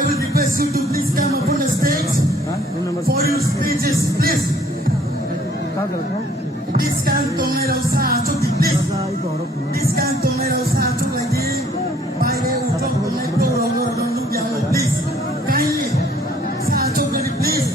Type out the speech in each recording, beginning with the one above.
I will request you to please come up on the stage for your speeches, please. This can tongai rasa achok di please. This can tongai rasa achok lagi. Baile uchok tongai pro rogo rogo yang please. Kindly sa achok lagi please.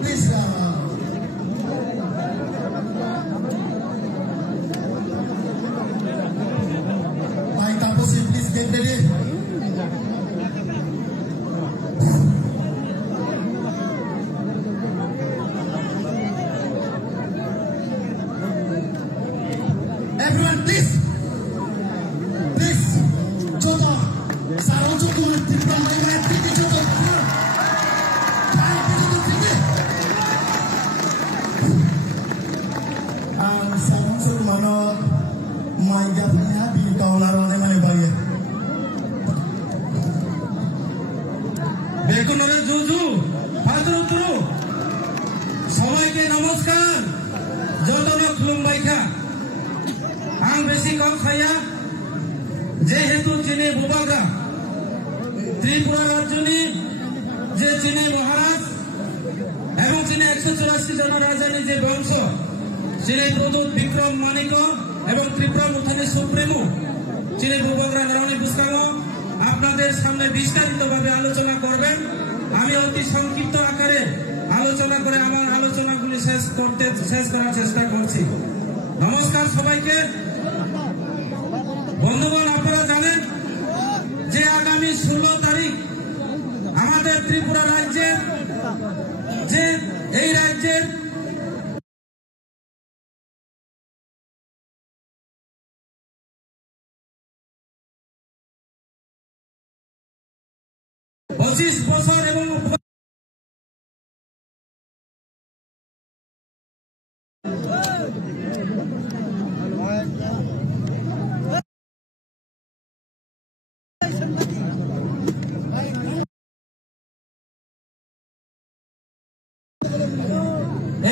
Please, my Taposi, please get ready. Everyone, please, Choto, Sarong Choto, Tripura, Choto. সবাইকে নমস্কার যতন খুলুমবাইখা আং বেশি কম খাইয়া যেহেতু চিনি বুবাগা ত্রিপুরা রাজ্যনি যে চিনি মহারাজ এবং চিনি 184 জন রাজানি যে বংশ চিনি প্রদূত বিক্রম মানিক এবং ত্রিপুরা মুথানি সুপ্রিমো চিনি বুবাগরা নেরানি বুসকাঙ্গ আপনাদের সামনে বিস্তারিতভাবে আলোচনা করবেন। আমি অতি সংক্ষিপ্ত আকারে আলোচনা করে আমার আলোচনাগুলি শেষ করার চেষ্টা করছি। নমস্কার সবাইকে। বন্ধুগণ, আপনারা জানেন যে আগামী 16 তারিখ আমাদের ত্রিপুরা রাজ্যের যে এই রাজ্যের পঁচিশ বছর এবং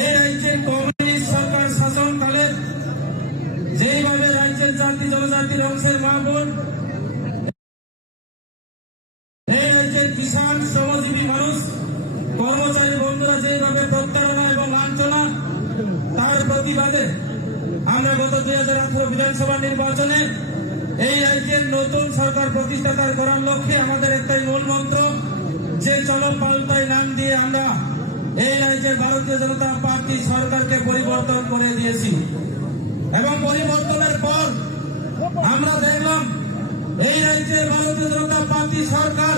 এই রাজ্যের কমিউনিস্ট সরকার শাসনকালে যেইভাবে রাজ্যের জাতি জনজাতির অংশের মা বোন এই রাজ্যের কিষাণ শ্রমজীবী মানুষ কর্মচারী বন্ধুরা যেভাবে প্রতারণা এবং লাঞ্ছনা তার প্রতিবাদে আমরা গত 2018 বিধানসভা নির্বাচনে এই রাজ্যের নতুন সরকার প্রতিষ্ঠা করার লক্ষ্যে আমাদের একটাই মূল মন্ত্র যে চলো পাল্টাই নাম দিয়ে আমরা এই রাজ্যের ভারতীয় জনতা পার্টি সরকারকে পরিবর্তন করে দিয়েছি এবং পরিবর্তনের পর আমরা দেখলাম এই রাজ্যের ভারতীয় জনতা পার্টি সরকার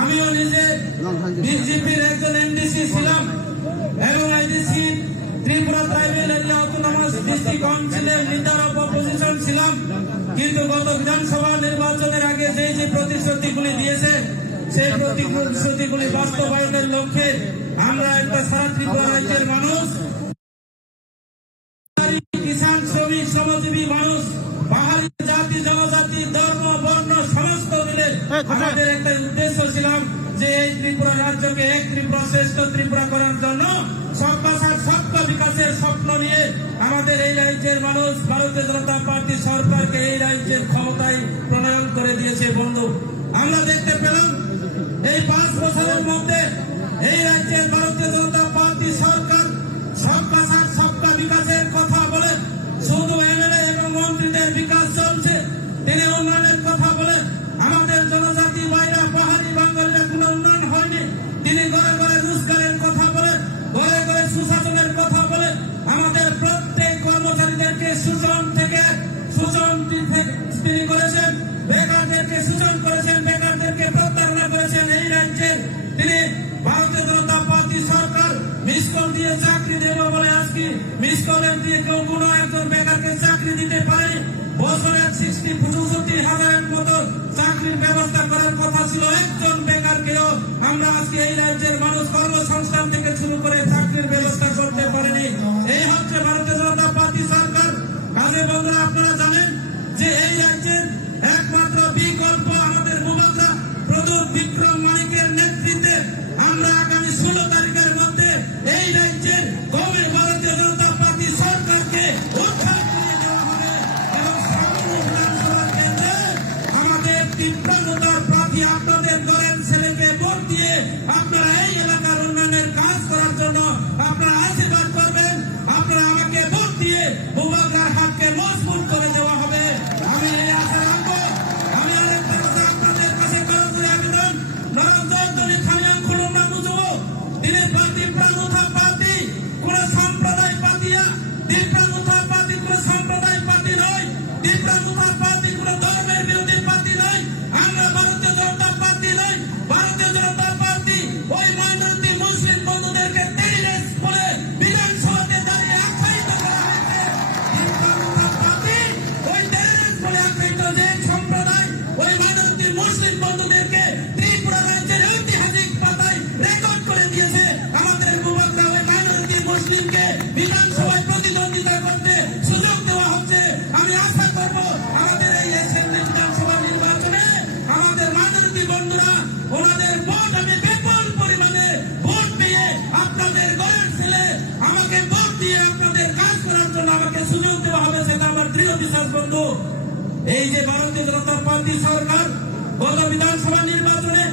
আমিও নিজে বিজেপির একজন এনডিসি ছিলাম এবং IDC Tripura tribal area autonomous district কাউন্সিলের লিডার অফ অপোজিশন ছিলাম। কিন্তু গত বিধানসভা নির্বাচনের আগে যে প্রতিশ্রুতিগুলি দিয়েছে সেই প্রতিশ্রুতিগুলি বাস্তবায়নের লক্ষ্যে আমরা একটা সারা ত্রিপুরা রাজ্যের মানুষ কিষাণ শ্রমিক শ্রমজীবী মানুষ পাহাড়ি জাতি জনজাতি ধর্ম বর্ণ সমস্ত মিলে আমাদের একটা উদ্দেশ্য ছিলাম যে এই ত্রিপুরা রাজ্যকে এক ত্রিপুরা শ্রেষ্ঠ ত্রিপুরা করার জন্য সবকা সাথ সবকা বিকাশের স্বপ্ন নিয়ে আমাদের এই রাজ্যের মানুষ ভারতীয় জনতা পার্টি সরকারকে এই রাজ্যের ক্ষমতায় প্রণয়ন করে দিয়েছে। বন্ধু, আমরা দেখতে পেলাম এই 5 বছরের মধ্যে এই রাজ্যের ভারতীয় জনতা পার্টি সরকার সবকা সাথ সবকা বিকাশের কথা বলে শুধু এমএলএ এবং মন্ত্রীদের বিকাশ চলছে, তিনি উন্নয়নের কথা বলে আমাদের জনজাতি ভাইরা পাহাড়ি বাঙালিরা কোনো উন্নয়ন হয়নি। তিনি ঘরে ঘরে রোজগারের কথা বলে ঘরে ঘরে সুশাসনের কথা বলে আমাদের প্রত্যেক কর্মচারীদেরকে শোষণ তিনি করেছেন, বেকারদেরকে শোষণ করেছেন, বেকারদেরকে প্রতারণা করেছেন। এই রাজ্যের তিনি ভারতীয় জনতা পার্টি সরকার মিস কল দিয়ে চাকরি দেবো বলে আজকে মিস কলের দিয়ে কেউ কোনো একজন বেকারকে চাকরি দিতে পারে। বছরে 65,000 মতো চাকরির ব্যবস্থা করার কথা ছিল একজন বেকারকেও আমরা আজকে এই রাজ্যের মানুষ কর্মসংস্থান থেকে শুরু করে চাকরির ব্যবস্থা করতে পারেনি। এই হচ্ছে ভারতীয় জনতা পার্টি সরকার। কাজে বন্ধুরা আপনারা জানেন যে এই রাজ্যের একমাত্র বিকল্প আমাদের মুবারক প্রদীপ বিক্রম মানিকের নেতৃত্বে আমরা আগামী 16 তারিখের মধ্যে এই রাজ্যের গভর্নমেন্ট ভারতীয় জনতা পার্টি সরকারকে উৎখাত করে দেওয়া হবে এবং সামনে বিধানসভা কেন্দ্রে আমাদের তীব্রতার প্রার্থী আপনাদের দলের ছেলেকে ভোট দিয়ে আপনারা এই এলাকার উন্নয়নের কাজ করার জন্য আপনারা আশীর্বাদ করবেন। আপনারা আমাকে ভোট দিয়ে মুবারকের হাতকে মজবুত করে দেওয়া হবে। আমি এই আশা রাখবো। আমি আরেকটা কথা আপনাদের কাছে করে আবেদন নরঞ্জনী খালিয়ান খুলনা বুঝবো দিনের পার্টি প্রাণুথা পার্টি কোন সম্প্রদায় পাতিয়া দীপ্রাণুথা পার্টি কোন সম্প্রদায় পার্টি নয়। দীপ্রাণুথা পার্টি কোন ধর্মের বিরোধী পার্টি নয়। আমরা ভারতীয় জনতা পার্টি নয়। ভারতীয় জনতা পার্টি ওই মাইনরিটি মুসলিম বন্ধুদেরকে টেররিস্ট বলে বিধানসভাতে দাঁড়িয়ে আখ্যায়িত করা হয়েছে। দীপ্রাণুথা পার্টি ওই টেররিস্ট বলে আখ্যায়িত যে সম্প্রদায় ওই মাইনরিটি মুসলিম বন্ধুদেরকে ত্রিপুরা রাজ্যের ঐতিহাসিক পাতায় রেকর্ড করে দিয়েছে। আমাদের মুবারক ওই মাইনরিটি মুসলিমকে বিধানসভায় প্রতিদ্বন্দ্বিতা করতে সুযোগ দেওয়া হচ্ছে। আমি আশা করব আমাদের এই অ্যাসেম্বলি বিধানসভা নির্বাচনে আমাদের মাইনরিটি বন্ধুরা ওনাদের ভোট আমি বিপুল পরিমাণে ভোট পেয়ে আপনাদের ঘরের ছেলে আমাকে ভোট দিয়ে আপনাদের কাজ করার জন্য আমাকে সুযোগ দেওয়া হবে, সেটা আমার দৃঢ় বিশ্বাস বন্ধু। এই যে ভারতীয় জনতা পার্টি সরকার গত বিধানসভা নির্বাচনে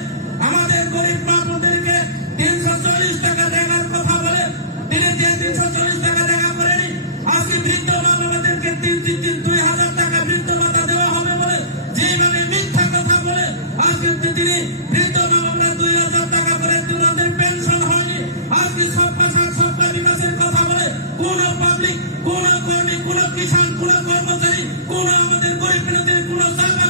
আমাদের গরিব মা বোনদেরকে 340 টাকা দেওয়ার কথা বলে তিনি যে 340 টাকা দেখা করেনি। আজকে বৃদ্ধ মা বাবাদেরকে 2,000 টাকা বৃদ্ধ ভাতা দেওয়া হবে বলে যেভাবে মিথ্যা কথা বলে আজকে তিনি বৃদ্ধ মা বাবা 2,000 টাকা করে তাদের পেনশন হয়নি। আজকে সবকা বিকাশের কথা বলে কোন পাবলিক, কোন কর্মী, কোন কিষাণ, কোন কর্মচারী, কোন আমাদের গরিব বিরোধীর কোন জায়গা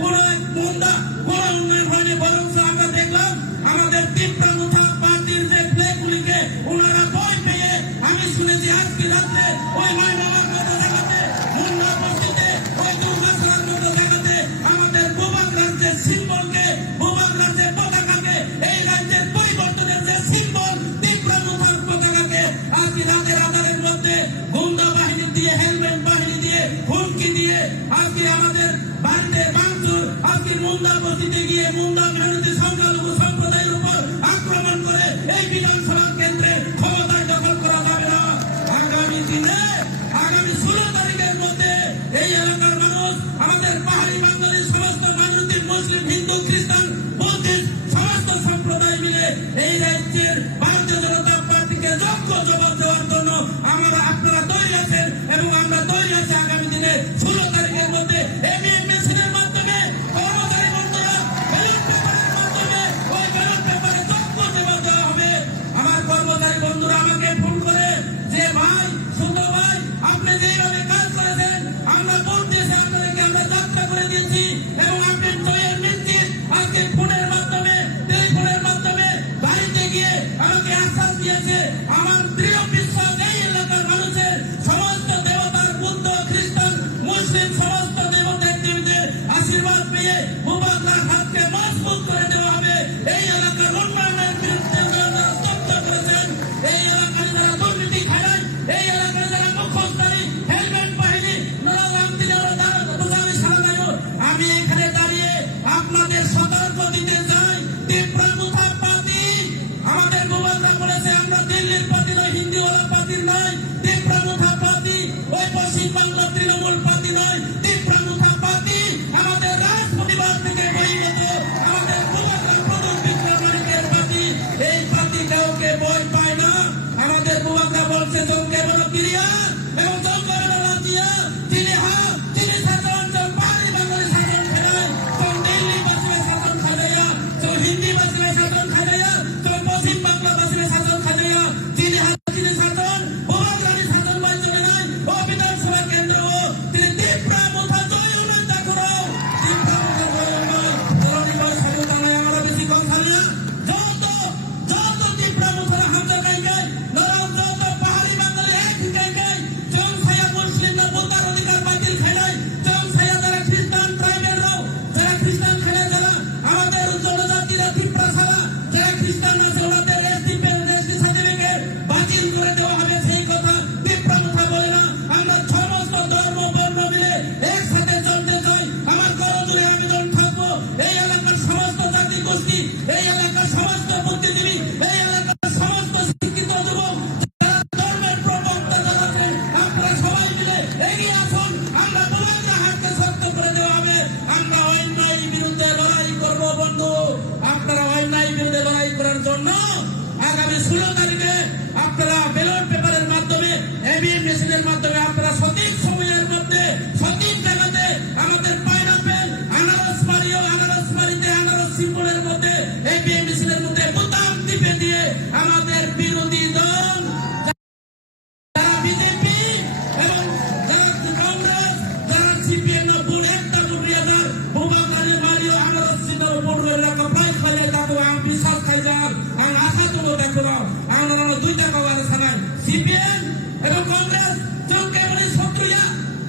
কোন মুন্ডা কোন উন্নয়ন হয়নি। বরং আমরা দেখলাম আমাদের তীব্রানুথা পার্টির যে প্লেগুলিকে ওনারা ভয় পেয়ে আমি শুনেছি আজকে রাত্রে ওই মাইনামার মতো জায়গাতে মুন্ডা বস্তিতে ওই দুর্গাশালার মতো জায়গাতে আমাদের মুবারক রাজ্যের সিম্বলকে মুবারক রাজ্যের পতাকাকে এই রাজ্যের পরিবর্তনের যে সিম্বল তীব্রানুথার পতাকাকে আজকে রাতের আধারের মধ্যে গুন্ডা বাহিনী দিয়ে হেলমেট বাহিনী দিয়ে হুমকি দিয়ে আজকে আমাদের বাড়িতে ভাঙচুর আজকে মুন্ডা বস্তিতে গিয়ে মুন্ডা মেহনতি সংখ্যালঘু সম্প্রদায়ের উপর আক্রমণ করে এই বিধানসভা কেন্দ্রে ক্ষমতায় দখল করা যাবে না। আগামী দিনে আগামী 16 তারিখের মধ্যে এই এলাকার মানুষ আমাদের পাহাড়ি বাঙালি সমস্ত মাইনরিটি মুসলিম হিন্দু খ্রিস্টান বুদ্ধিস্ট সমস্ত সম্প্রদায় মিলে এই রাজ্যের ভারতীয় জনতা পার্টিকে যোগ্য জবাব দেওয়ার জন্য আমরা আপনারা তৈরি আছেন এবং আমরা তৈরি আছি। আগামী দিনে 16 তারিখের মধ্যে মিছিলের মাধ্যমে কর্মচারী বন্ধুরা ব্যালট পেপারের মাধ্যমে ওই ব্যালট পেপারে যোগ্য জবাব দেওয়া হবে। আমার কর্মচারী বন্ধুরা আমাকে ফোন করে যে ভাই সুন্দর ভাই আপনি যেভাবে কাজ করেছেন আমরা ভোট দিয়েছি আপনাদেরকে আমরা যাত্রা করে দিয়েছি এবং আপনি জয়ের নিশ্চিত আজকে ফোনের মাধ্যমে টেলিফোনের মাধ্যমে বাড়িতে গিয়ে আমাকে আশ্বাস দিয়েছে। আমার দৃঢ় বিশ্বাস এই এলাকার মানুষের সমস্ত দেবতার বুদ্ধ খ্রিস্টান মুসলিম সমস্ত দেবদেবীদের আশীর্বাদ পেয়ে মুবারকের হাতকে মজবুত করে দেওয়া হবে। এই এলাকার উন্নয়নের বিরুদ্ধে যারা স্তব্ধ করেছেন, এই এলাকায় যারা দুর্নীতি খেলায়, এই এলাকায় যারা মুখোশধারী হেলমেট বাহিনী আমি এখানে দাঁড়িয়ে আপনাদের সতর্ক দিতে চাই। তীব্রানুথা পার্টি আমাদের মুবারক বলেছে আমরা দিল্লির পার্টি নয়, হিন্দিওয়ালা পার্টি নয়। তীব্রানুথা পার্টি ওই পশ্চিম বাংলা তৃণমূল পার্টি নয়। তীব্রানুথা পার্টি আমাদের রাজ পরিবার থেকে বহির্গত আমাদের মুবারক প্রদীপ বিক্রম মানিকের পার্টি। এই পার্টি কাউকে ভয় পায় না। আমাদের মুবারক বলছে তোকে বলো ক্রিয়া এবং তোকে বলো লাজিয়া তিনি তিনি সাধারণ পাহাড়ি বাঙালি সাধারণ ফেরায় তো দিল্লি বাসীর সাধারণ খাজাইয়া তো হিন্দি বাসীর সাধারণ খাজাইয়া তো পশ্চিম বাংলা বাসীর সাধারণ খাজাইয়া তিনি সাধারণ মুবারক রানী সাধারণ বাঞ্চনে নয় ও বিধানসভা কেন্দ্র ও গোষ্ঠী, এই এলাকার সমস্ত বুদ্ধিজীবী, এই এলাকার সমস্ত শিক্ষিত যুবক, যারা ধর্মের প্রবক্তা যারা আছেন, আপনারা সবাই মিলে এগিয়ে আসুন। আমরা বোমাকে হাতকে শক্ত করে দেওয়া হবে। আমরা অন্যায় বিরুদ্ধে লড়াই করব বন্ধু। আপনারা অন্যায় বিরুদ্ধে লড়াই করার জন্য আগামী 16 তারিখে আপনারা ব্যালট পেপারের মাধ্যমে, ইভিএম মেশিনের মাধ্যমে আপনারা সঠিক সময়ের মধ্যে সঠিক জায়গাতে আমাদের পাইনাপেল আনারসবাড়ি ও আনারসবাড়িতে আনারস সিম্বলের মধ্যে ইভিএম মেশিনের মধ্যে বোতাম টিপে দিয়ে আমাদের বিরোধী দল যারা বিজেপি এবং যারা কংগ্রেস, যারা সিপিএম বুল একটা বুড়িয়াদার বুবাকারি মারিও আনারস সিম্বল বুড়ের রাখা প্রায় খাইলে তাকে আম বিশাল খাই যার আর আশা তো দেখো না আমরা দুইটা কবার সানাই সিপিএম এবং কংগ্রেস চৌকে মানে শত্রুয়া,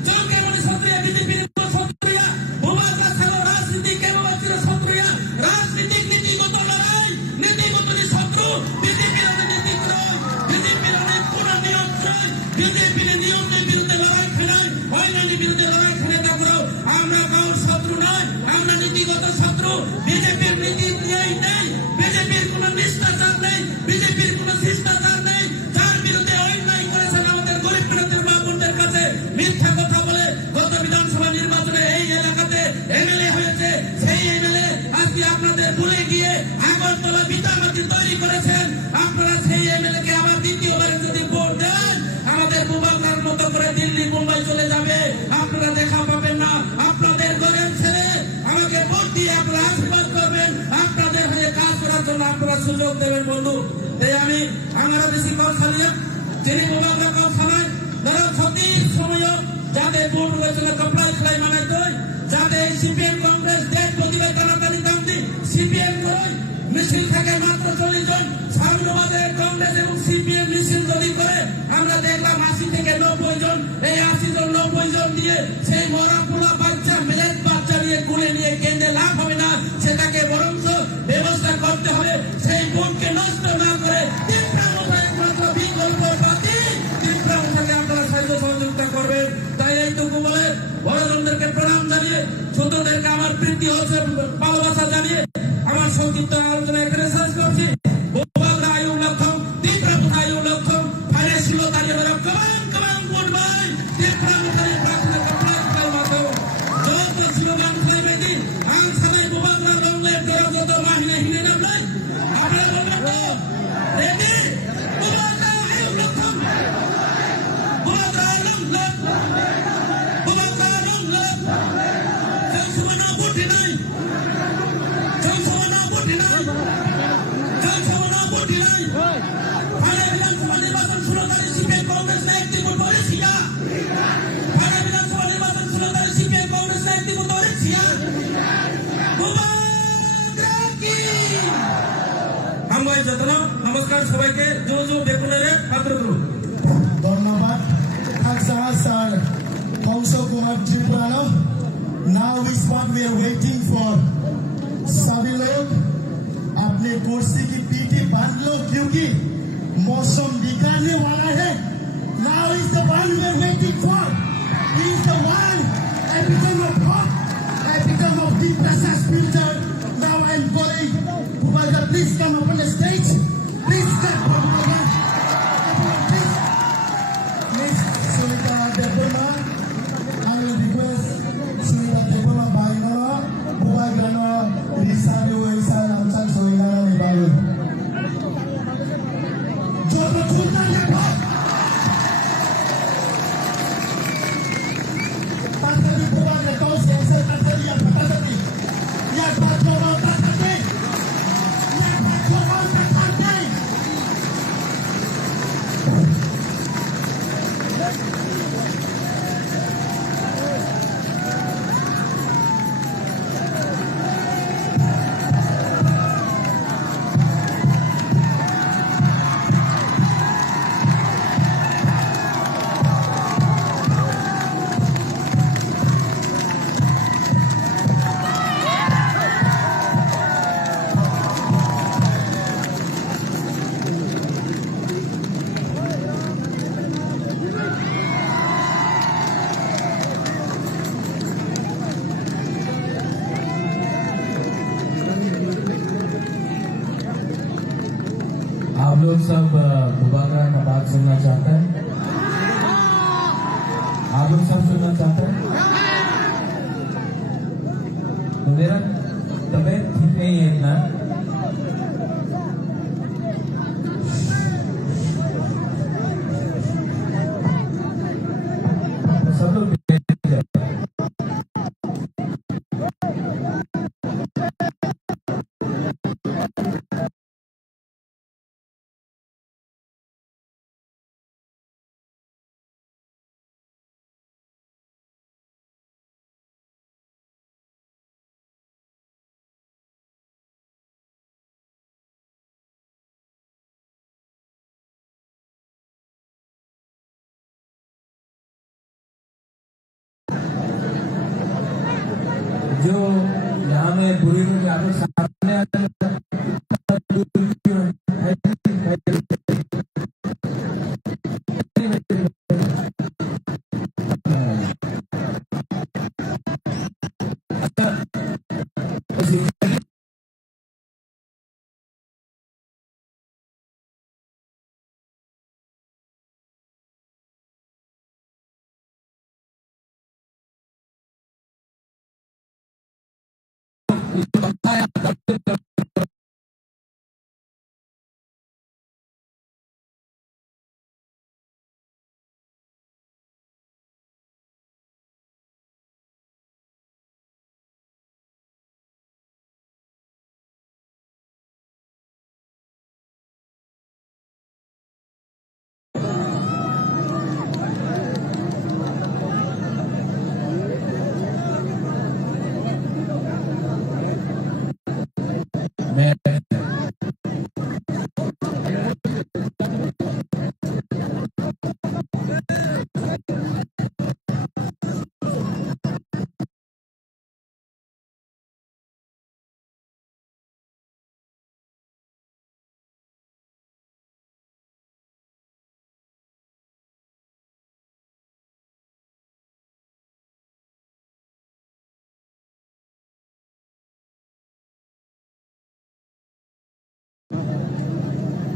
চৌকে মানে শত্রুয়া, বিজেপির শত্রুয়া, বুবাকার সাথে রাজনীতি কেবল ছিল শত্রুয়া, রাজনীতিক নীতিগত লড়াই, নীতিগত শত্রু, বিজেপির নীতি নয়, বিজেপির অনেক কোন নিয়ম নয়, বিজেপির নিয়মের বিরুদ্ধে লড়াই খেলায়, অন্যান্য বিরুদ্ধে লড়াই খেলে তারপরেও আমরা কারোর শত্রু নয়, আমরা নীতিগত শত্রু। বিজেপির নীতি নেই, বিজেপির কোন নিষ্ঠাচার নেই, বিজেপির কোন শিষ্টাচার নেই। যার বিরুদ্ধে অন্যায় করেছেন আমাদের গরিব প্রান্তের বাবুদের কাছে মিথ্যা কথা বলে গত বিধানসভা নির্বাচনে এই এলাকাতে এমএলএ হয়েছে, সেই এমএলএ আজকে আপনাদের ভুলে গিয়ে আগরতলা বিটামাটি তৈরি করেছেন। আপনারা সেই এমএলএ কে আবার দ্বিতীয়বারে যদি ভোট দেন, আমাদের বুবাকার মতো করে দিল্লি মুম্বাই চলে যাবে, আপনারা দেখা পাবেন না। আপনাদের ঘরের ছেলে আমাকে ভোট দিয়ে আপনারা আশীর্বাদ করবেন, আপনাদের হয়ে কাজ করার জন্য আপনারা সুযোগ দেবেন বন্ধু। তাই আমরা বেশি কথা নিয়ে যিনি বুবাকার কথা নয়, তারা সঠিক সময় যাতে ভোট হয়েছিল কপড়াই ফ্লাই মানাইতে হয়, যাতে সিপিএম কংগ্রেস দেশ প্রতিবাদ টানাটানি দামটি সিপিএম নয়, মিছিল থাকে মাত্র 40 জন, সামনাবাদের কংগ্রেস এবং সিপিএম মিছিল যদি করে আমরা দেখলাম 80 থেকে 90 জন, এই 80 জন 90 জন দিয়ে সেই মরা পোলা বাচ্চা মিলেট বাচ্চা নিয়ে কুলে নিয়ে কেন্দ্রে লাভ হবে না, সেটাকে বরঞ্চ ব্যবস্থা করতে হবে। সেই ভোটকে নষ্ট না করে একমাত্র বিকল্প পার্টি তিনটাকে আপনারা সাহায্য সহযোগিতা করবেন। তাই এইটুকু বলে বড়জনদেরকে প্রণাম জানিয়ে, ছোটদেরকে আমার প্রীতি হচ্ছে ভালোবাসা জানিয়ে আমার সংক্ষিপ্ত আলোচনা এখানে শেষ করছি। বুবাকরা আয়ু লক্ষম, তীব্রপুর আয়ু লক্ষম, ফাইলে 16 তারিখে কমান ভোট ভাই তীব্রপুরে প্রার্থনা করার মাধ্যমে যত শিবগান খাইবে দিন আং সবাই বুবাকরা বাংলা ফেরত যত মাহিনে হিনে নাম নাই আপনারা বলবেন তো রেডি? বুবাকরা আয়ু লক্ষম, বুবাকরা আয়ু লক্ষম, বুবাকরা আয়ু লক্ষম, কেউ সুবনা ভোট নাই, কেউ সুবনা ভোট নাই, কেউ সুবনা ভোট নাই। ফাইলে বিধানসভা নির্বাচন 16 তারিখ সিপিএম কংগ্রেস না একটি ভোট হয়েছিল, ফাইলে বিধানসভা নির্বাচন 16 তারিখ সিপিএম কংগ্রেস না একটি ভোট হয়েছিল। আমরা যত্ন নমস্কার সবাইকে জো বেকুনারে পাত্র করুন। ধন্যবাদ Aksa Hasan, Kongso Kumar Triprano. Now is what we are waiting for. सभी लोग अपने कुर्सी की पीठी बांध लो क्योंकि मौसम बिगड़ने वाला है. Now is the one we are waiting for. He is the one epitome of hope, epitome of deep process filter. Now I'm calling Bubagar, please come up on the stage. Please step up, Bubagar. Please, Miss Sunita Debona. I will request Sunita Debona Bainola, Bubagano, Risalu, Isa, Lamsan, Soilana, Nibalu. Jodoh Sultan Debona. Pasal Bubagar kau selesai pasal yang berkata yang berkorban berkata yang berkorban berkata. आप लोग सब दोबारा का बात सुनना चाहते हैं? आप लोग सब सुनना चाहते हैं? तो मेरा तबीयत ठीक नहीं है इतना। सब लोग जो यहाँ में बुरी लोग आप लोग सामने आते हैं।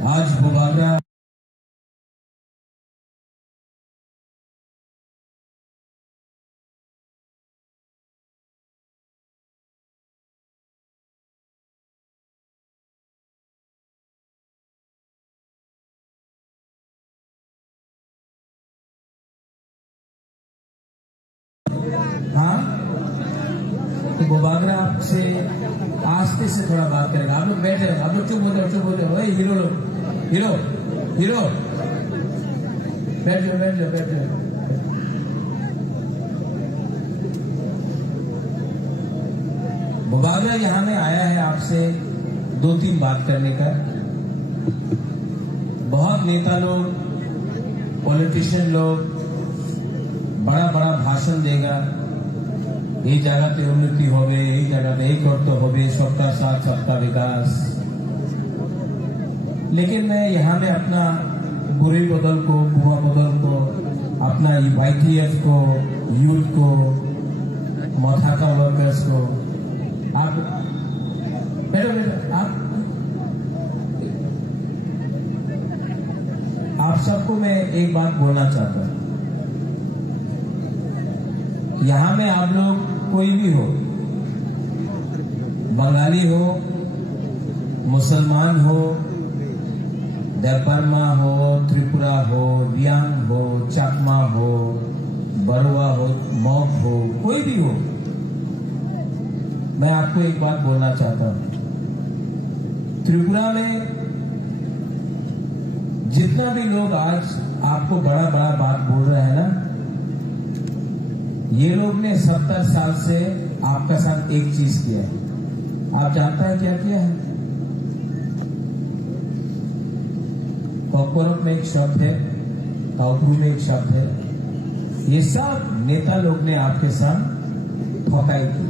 आज मुबारक हाँ, तो मुबारक आपसे आस्ते से थोड़ा बात करेगा। आप लोग बैठे, आप लोग चुप होते हो। हीरो लोग, हीरो हीरो बैठ जाओ। मुबारक यहाँ में आया है आपसे 2-3 बात करने का। बहुत नेता लोग, पॉलिटिशियन लोग बड़ा भाषण देगा, ये जगह पे उन्नति हो गई, यही जगह पे एक और तो हो गई, सबका साथ सबका विकास। लेकिन मैं यहाँ में अपना बुरी बदल को, बुआ बदल को, अपना YTF को, यूथ को, मथाका वर्कर्स को, आप सबको मैं एक बात बोलना चाहता हूँ। यहाँ में आप लोग कोई भी हो, बंगाली हो, मुसलमान हो, दरपरमा हो, त्रिपुरा हो, रियांग हो, चाकमा हो, बरुआ हो, मौक हो, कोई भी हो, मैं आपको एक बात बोलना चाहता हूं। त्रिपुरा में जितना भी लोग आज आपको बड़ा बात बोल रहे हैं ना, ये लोग ने 70 साल से आपका साथ एक चीज किया है। आप जानता है क्या किया है? कॉकरोच में एक शब्द है, काउपरू में एक शब्द है। ये सब नेता लोग ने आपके साथ ठोकाई की,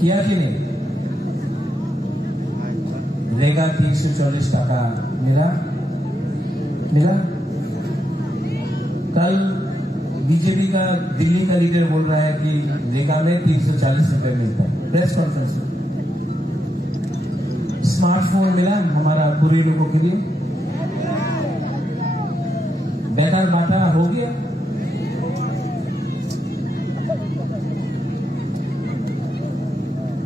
किया कि नहीं? रेगा 340 टका मिला। कल बीजेपी का दिल्ली का लीडर बोल रहा है कि रेगा में 340 रुपए मिलता है, प्रेस कॉन्फ्रेंस में। स्मार्टफोन मिला हमारा बुरे लोगों के लिए, बेटा बाटा हो गया।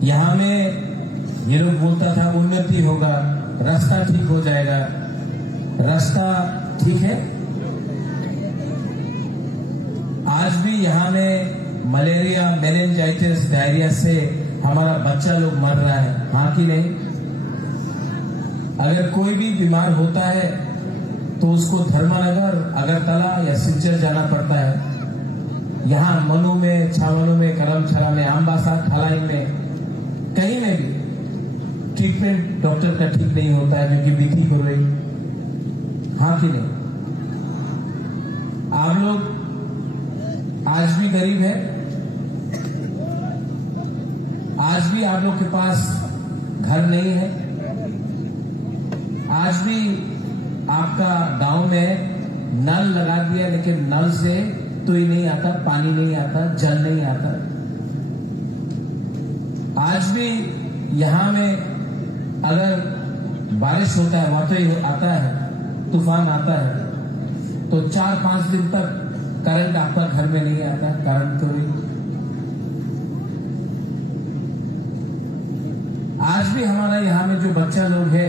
यहां में ये लोग बोलता था उन्नति होगा, रास्ता ठीक हो जाएगा। रास्ता ठीक है? आज भी यहां में मलेरिया, मेनिंजाइटिस, डायरिया से हमारा बच्चा लोग मर रहा है, हाँ कि नहीं? अगर कोई भी बीमार होता है तो उसको धर्मनगर, अगरतला या सिलचर जाना पड़ता है। यहाँ मनु में, छावनु में, करमछला में, आमबासा, थलाई में, कहीं में भी ट्रीटमेंट डॉक्टर का ठीक नहीं होता है क्योंकि बिक्री हो रही, हाँ कि नहीं? आप लोग आज भी गरीब है, आज भी आप लोग के पास घर नहीं है, आज भी आपका गांव में नल लगा दिया लेकिन नल से तो ही नहीं आता, पानी नहीं आता, जल नहीं आता। आज भी यहां में अगर बारिश होता है, वाटर आता है, तूफान आता है तो 4-5 दिन तक करंट आपका घर में नहीं आता, करंट तो नहीं। आज भी हमारा यहाँ में जो बच्चा लोग है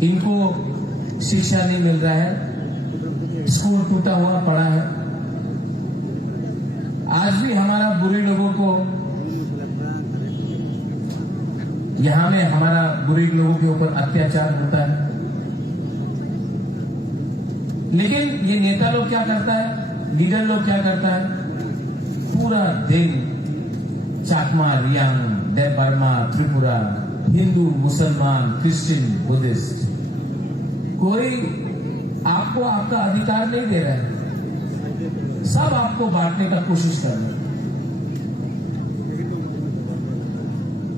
इनको शिक्षा नहीं मिल रहा है, स्कूल टूटा हुआ पड़ा है। आज भी हमारा बुरे लोगों को यहाँ में हमारा बुरे लोगों के ऊपर अत्याचार होता है। लेकिन ये नेता लोग क्या करता है, लीडर लोग क्या करता है, पूरा दिन चाकमा, रियांग, देव बर्मा, त्रिपुरा, हिंदू, मुसलमान, क्रिश्चियन, बुद्धिस्ट, कोई आपको आपका अधिकार नहीं दे रहा है, सब आपको बांटने का कोशिश कर रहे हैं।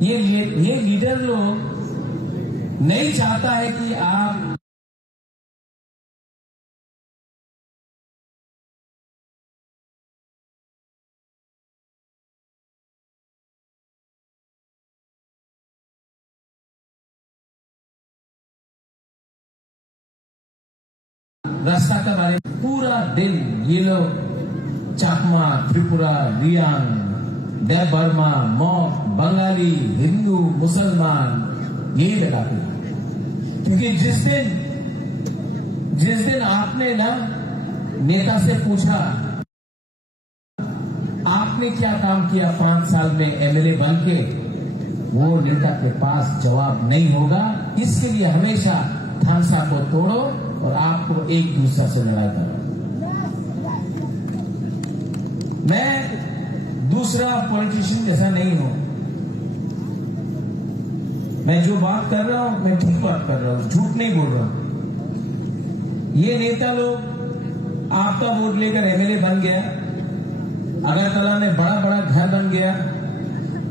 ये लीडर लोग नहीं चाहता है कि आप रास्ता के बारे में पूरा दिन ये लोग चाकमा, त्रिपुरा, रियांग, देव बर्मा, मॉक, बंगाली, हिंदू, मुसलमान ये लगाते हैं। क्योंकि जिस दिन आपने ना नेता से पूछा आपने क्या काम किया 5 साल में एमएलए बन के, वो नेता के पास जवाब नहीं होगा। इसके लिए हमेशा थानसा को तोड़ो और आपको एक दूसरे से लड़ाई करो। मैं दूसरा पॉलिटिशियन जैसा नहीं हूं, मैं जो बात कर रहा हूं मैं ठीक बात कर रहा हूं, झूठ नहीं बोल रहा हूं। ये नेता लोग आपका वोट लेकर एमएलए बन गया, अगरतला में बड़ा बड़ा घर बन गया,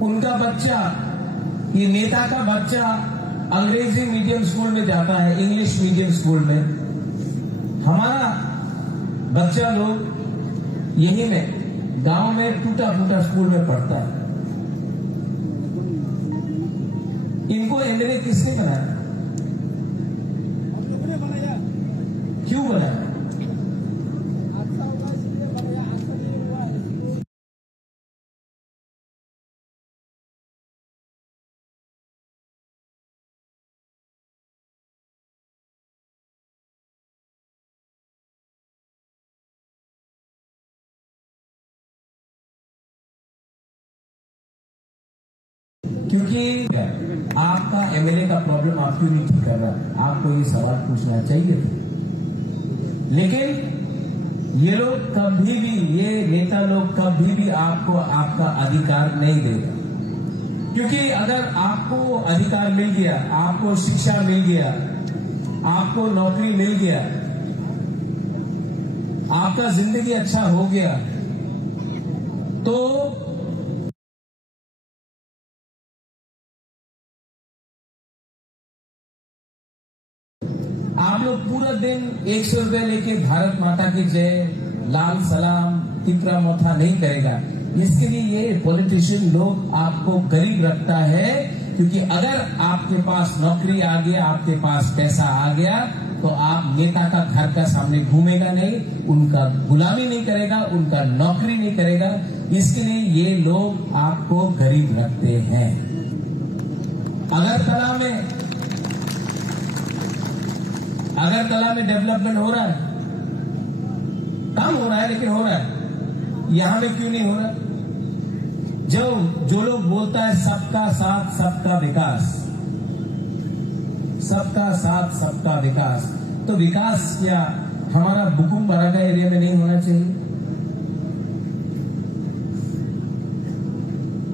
उनका बच्चा, ये नेता का बच्चा अंग्रेजी मीडियम स्कूल में जाता है, इंग्लिश मीडियम स्कूल में। हमारा बच्चा लोग यही में गांव में टूटा फूटा स्कूल में पढ़ता है। इनको एमएलए किसने बनाया, क्यों बनाया? क्योंकि आपका एमएलए का प्रॉब्लम आप क्यों नहीं ठीक कर रहा, आपको ये सवाल पूछना चाहिए था। लेकिन ये लोग कभी भी, ये नेता लोग कभी भी आपको आपका अधिकार नहीं देगा। क्योंकि अगर आपको अधिकार मिल गया, आपको शिक्षा मिल गया, आपको नौकरी मिल गया, आपका जिंदगी अच्छा हो गया, तो आप लोग पूरा दिन 100 रुपए लेके भारत माता की जय, लाल सलाम, तितरा मोथा नहीं करेगा। इसके लिए ये पॉलिटिशियन लोग आपको गरीब रखता है क्योंकि अगर आपके पास नौकरी आ गया, आपके पास पैसा आ गया, तो आप नेता का घर का सामने घूमेगा नहीं, उनका गुलामी नहीं करेगा, उनका नौकरी नहीं करेगा। इसके लिए ये लोग आपको गरीब रखते हैं। अगरतला में डेवलपमेंट हो रहा है, काम हो रहा है, लेकिन हो रहा है। यहां में क्यों नहीं हो रहा? जो लोग बोलता है सबका साथ सबका विकास, सबका साथ सबका विकास, तो विकास क्या हमारा बुकुम बरागा एरिया में नहीं होना चाहिए?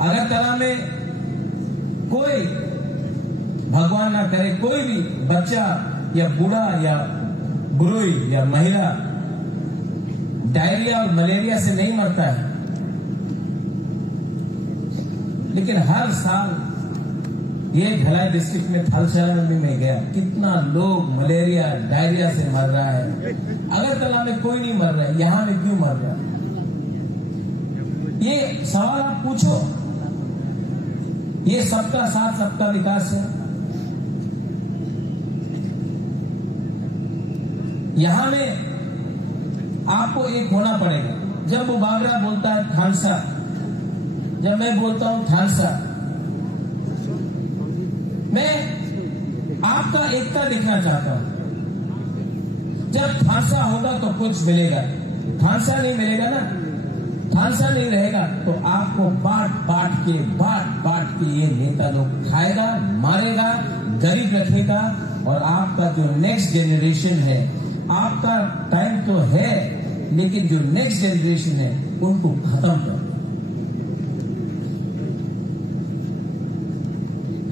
अगरतला में कोई, भगवान ना करे, कोई भी बच्चा या बूढ़ा या बुढ़ी या महिला डायरिया और मलेरिया से नहीं मरता है, लेकिन हर साल ये भिलाई डिस्ट्रिक्ट में थलसेना में गया, कितना लोग मलेरिया डायरिया से मर रहा है। अगरतला में कोई नहीं मर रहा है, यहां में क्यों मर रहा है? ये सवाल आप पूछो। ये सबका साथ सबका विकास है। यहां में आपको एक होना पड़ेगा। जब वो बागरा बोलता है थानसा, जब मैं बोलता हूं थानसा, मैं आपका एकता दिखना चाहता हूं। जब थानसा होगा तो कुछ मिलेगा, थानसा नहीं मिलेगा ना, थानसा नहीं रहेगा तो आपको बांट के ये नेता लोग खाएगा, मारेगा, गरीब रखेगा। और आपका जो नेक्स्ट जनरेशन है, आपका टाइम तो है, लेकिन जो नेक्स्ट जनरेशन है उनको खत्म कर।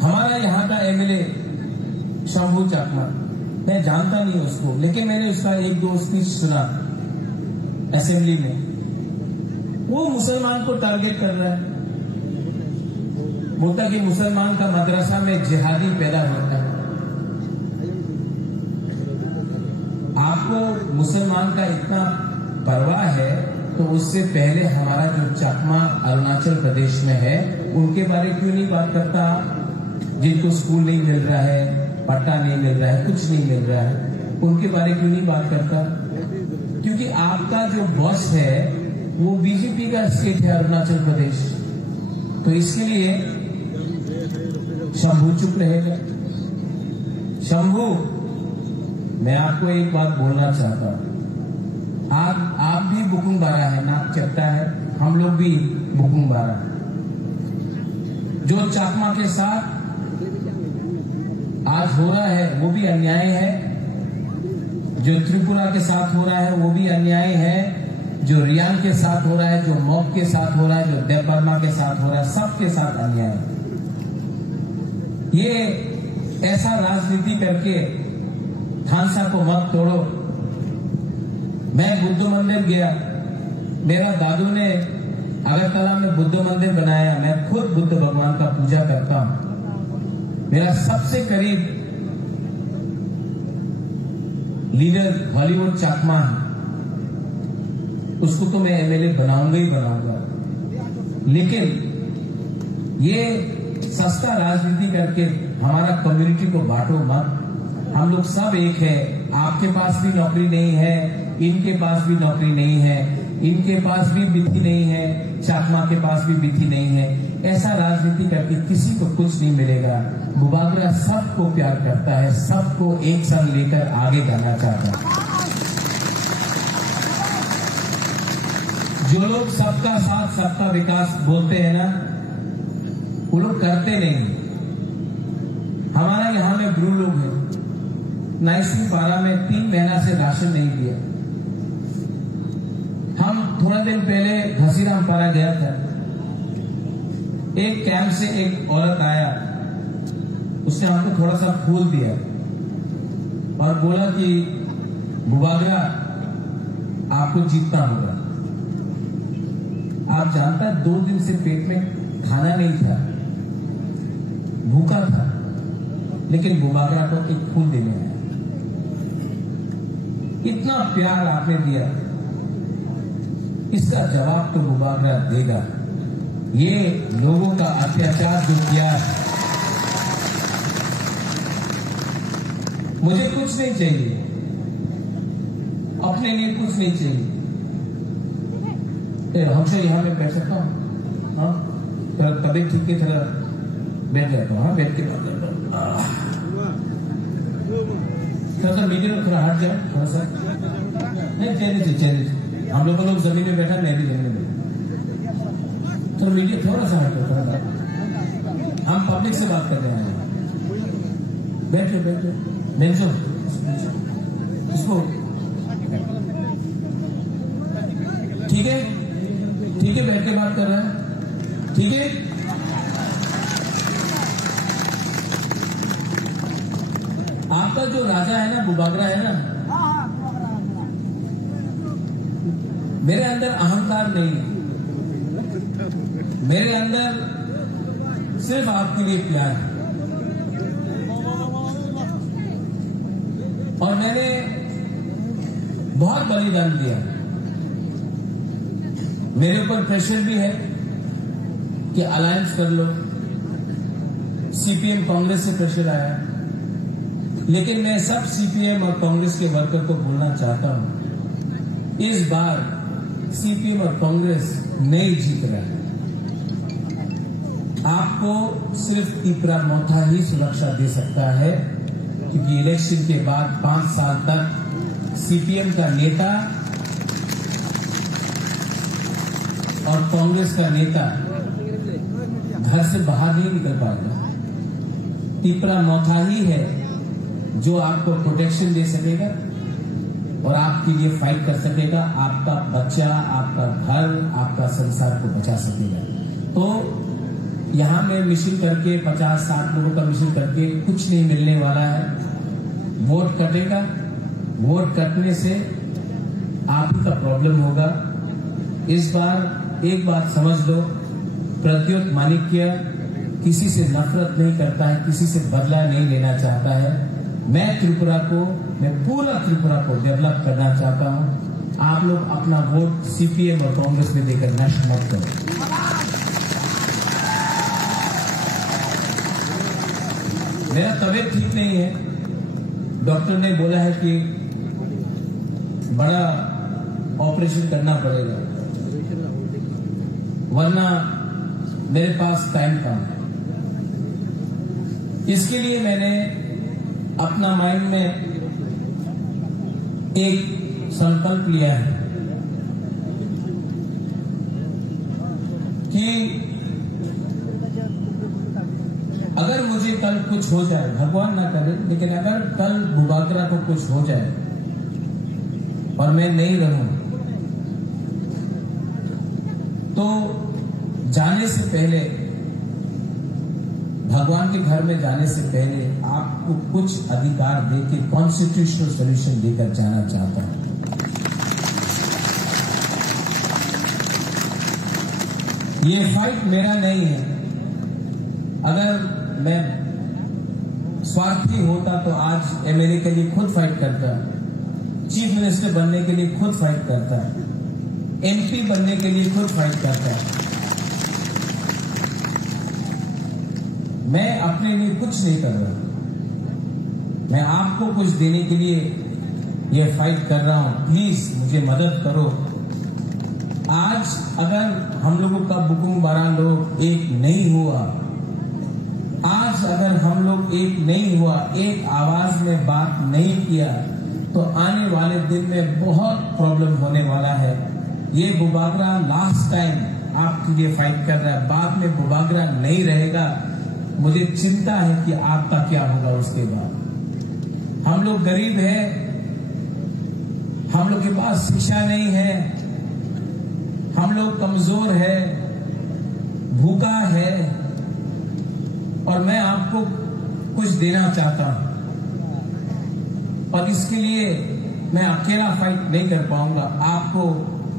हमारा यहाँ का एमएलए शंभू चकमा, मैं जानता नहीं उसको, लेकिन मैंने उसका एक दो स्पीच सुना असेंबली में। वो मुसलमान को टारगेट कर रहा है, बोलता कि मुसलमान का मदरसा में जिहादी पैदा होता है। आपको मुसलमान का इतना परवाह है तो उससे पहले हमारा जो चकमा अरुणाचल प्रदेश में है उनके बारे क्यों नहीं बात करता? जिनको स्कूल नहीं मिल रहा है, पट्टा नहीं मिल रहा है, कुछ नहीं मिल रहा है, उनके बारे क्यों नहीं बात करता? क्योंकि आपका जो बॉस है वो बीजेपी का स्टेट है अरुणाचल प्रदेश, तो इसके लिए शंभू चुप रहेगा। शंभू, मैं आपको एक बात बोलना चाहता हूं, आप भी बुकुम बारा है, नाक चट्टा है, हम लोग भी बुकुम बारा। जो चाकमा के साथ आज हो रहा है वो भी अन्याय है, जो त्रिपुरा के साथ हो रहा है वो भी अन्याय है, जो रियान के साथ हो रहा है, जो मॉक के साथ हो रहा है, जो देव वर्मा के साथ हो रहा है, सबके साथ अन्याय है। ये ऐसा राजनीति करके थानसा को मत तोड़ो। मैं बुद्ध मंदिर गया, मेरा दादू ने अगरतला में बुद्ध मंदिर बनाया, मैं खुद बुद्ध भगवान का पूजा करता हूं। मेरा सबसे करीब लीडर हॉलीवुड चाकमा है, उसको तो मैं एमएलए बनाऊंगा ही बनाऊंगा, लेकिन ये सस्ता राजनीति करके हमारा कम्युनिटी को बांटो मत। हम लोग सब एक है। आपके पास भी नौकरी नहीं है, इनके पास भी नौकरी नहीं है, इनके पास भी बिथी नहीं है, चाकमा के पास भी बिथी नहीं है। ऐसा राजनीति करके किसी को कुछ नहीं मिलेगा। बुबागरा सबको प्यार करता है, सबको एक संग लेकर आगे जाना चाहता है। जो लोग सबका साथ सबका विकास बोलते हैं ना, वो लोग करते नहीं। हमारा यहाँ में ब्रू लोग हैं, 1912 में 3 महीना से राशन नहीं दिया। हम थोड़ा दिन पहले घसीराम पारा गया था, एक कैंप से एक औरत आया, उसने हमको थोड़ा सा फूल दिया और बोला कि बुबागरा आपको जीतना होगा। आप जानता, 2 दिन से पेट में खाना नहीं था, भूखा था, लेकिन बुबागरा को एक फूल देने आया। इतना प्यार आपने दिया, इसका जवाब तो बुबागरा देगा। ये लोगों का अत्याचार जो किया मुझे कुछ नहीं चाहिए, अपने लिए कुछ नहीं चाहिए। हमसे यहाँ में बैठ सकता हूँ? हाँ, तेरा तबीयत ठीक है, तेरा बैठ जाता हूँ। हाँ, बैठ के बात करता हूँ। थोड़ा सा मीडियम में थोड़ा हट जाए, थोड़ा सा नहीं, चेंज हम लोग जमीन में बैठा, मैं भी जमीन में, तो मीडियम थोड़ा सा हट, थोड़ा सा हम पब्लिक से बात कर रहे हैं। बैठो बेंचो इसको, ठीक है बैठ के बात कर रहा है, ठीक है। आपका जो राजा है ना, बुबागरा है ना, मेरे अंदर अहंकार नहीं है, मेरे अंदर सिर्फ आपके लिए प्यार है। और मैंने बहुत बलिदान दिया। मेरे ऊपर प्रेशर भी है कि अलायंस कर लो, सीपीएम कांग्रेस से प्रेशर आया, लेकिन मैं सब सीपीएम और कांग्रेस के वर्कर को बोलना चाहता हूं, इस बार सीपीएम और कांग्रेस नहीं जीत रहा है। आपको सिर्फ तीपरा मोथा ही सुरक्षा दे सकता है, क्योंकि इलेक्शन के बाद 5 साल तक सीपीएम का नेता और कांग्रेस का नेता घर से बाहर नहीं निकल पाएगा। तीपरा मोथा ही है जो आपको प्रोटेक्शन दे सकेगा और आपके लिए फाइट कर सकेगा, आपका बच्चा, आपका घर, आपका संसार को बचा सकेगा। तो यहां में मिशन करके 50-60 लोगों का मिशन करके कुछ नहीं मिलने वाला है। वोट कटेगा, वोट कटने से आप ही का प्रॉब्लम होगा। इस बार एक बात समझ लो, प्रद्युत माणिक्य किसी से नफरत नहीं करता है, किसी से बदला नहीं लेना चाहता है। मैं पूरा त्रिपुरा को डेवलप करना चाहता हूं। आप लोग अपना वोट सीपीएम और कांग्रेस में देकर नष्ट मत करो। मेरा तबीयत ठीक नहीं है, डॉक्टर ने बोला है कि बड़ा ऑपरेशन करना पड़ेगा, वरना मेरे पास टाइम कम है। इसके लिए मैंने अपना माइंड में एक संकल्प लिया है कि अगर मुझे कल कुछ हो जाए, भगवान ना करे, लेकिन अगर कल बुबागरा को कुछ हो जाए और मैं नहीं रहूं, तो जाने से पहले, भगवान के घर में जाने से पहले आपको कुछ अधिकार देके कॉन्स्टिट्यूशनल सोल्यूशन देकर जाना चाहता हूं। ये फाइट मेरा नहीं है। अगर मैं स्वार्थी होता तो आज एमएलए के लिए खुद फाइट करता, चीफ मिनिस्टर बनने के लिए खुद फाइट करता, एमपी बनने के लिए खुद फाइट करता है। मैं अपने लिए कुछ नहीं कर रहा, मैं आपको कुछ देने के लिए ये फाइट कर रहा हूं। प्लीज मुझे मदद करो। आज अगर हम लोगों का बुकुंग बारा लोग एक नहीं हुआ, आज अगर हम लोग एक नहीं हुआ, एक आवाज में बात नहीं किया, तो आने वाले दिन में बहुत प्रॉब्लम होने वाला है। ये बुबागरा लास्ट टाइम आपके लिए फाइट कर रहा है, बाद में बुबागरा नहीं रहेगा। मुझे चिंता है कि आपका क्या होगा उसके बाद। हम लोग गरीब हैं, हम लोग के पास शिक्षा नहीं है, हम लोग कमजोर है, भूखा है, और मैं आपको कुछ देना चाहता हूं, और इसके लिए मैं अकेला फाइट नहीं कर पाऊंगा, आपको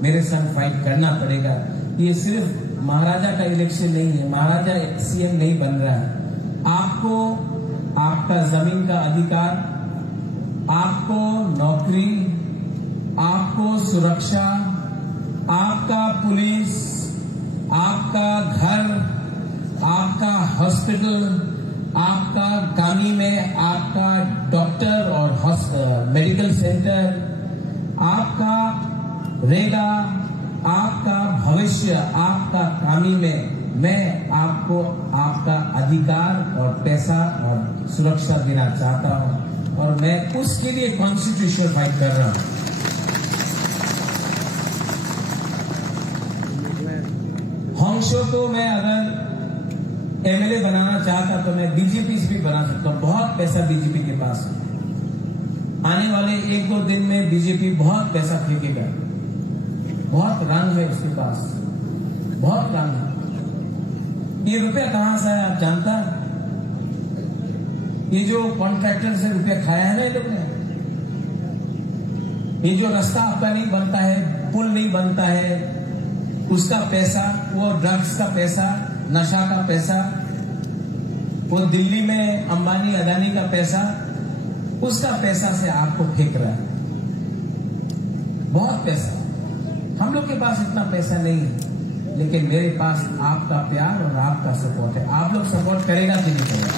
मेरे संग फाइट करना पड़ेगा। ये सिर्फ महाराजा का इलेक्शन नहीं है, महाराजा सीएम नहीं बन रहा है। आपको आपका जमीन का अधिकार, आपको नौकरी, आपको सुरक्षा, आपका पुलिस, आपका घर, आपका हॉस्पिटल, आपका कामी में आपका डॉक्टर और मेडिकल सेंटर, आपका रेगा, आपका भविष्य, आपका कामी में मैं आपको आपका अधिकार और पैसा और सुरक्षा देना चाहता हूं और मैं उसके लिए कॉन्स्टिट्यूशनल फाइट कर रहा हूं। हंसो को मैं अगर एमएलए बनाना चाहता तो मैं बीजेपी से भी बना सकता हूं। बहुत पैसा बीजेपी के पास है। आने वाले 1-2 दिन में बीजेपी बहुत पैसा फेंकेगा। बहुत रंग है उसके पास, बहुत रंग है। ये रुपया कहां से है आप जानता? ये जो कॉन्ट्रैक्टर से रुपया खाया है ना ये लोग ने, ये जो रास्ता आपका नहीं बनता है, पुल नहीं बनता है, उसका पैसा, वो ड्रग्स का पैसा, नशा का पैसा, वो दिल्ली में अंबानी अदानी का पैसा, उसका पैसा से आपको फेंक रहा है। बहुत पैसा। हम लोग के पास इतना पैसा नहीं है, लेकिन मेरे पास आपका प्यार और आपका सपोर्ट है। आप लोग सपोर्ट करेगा कि नहीं करेगा?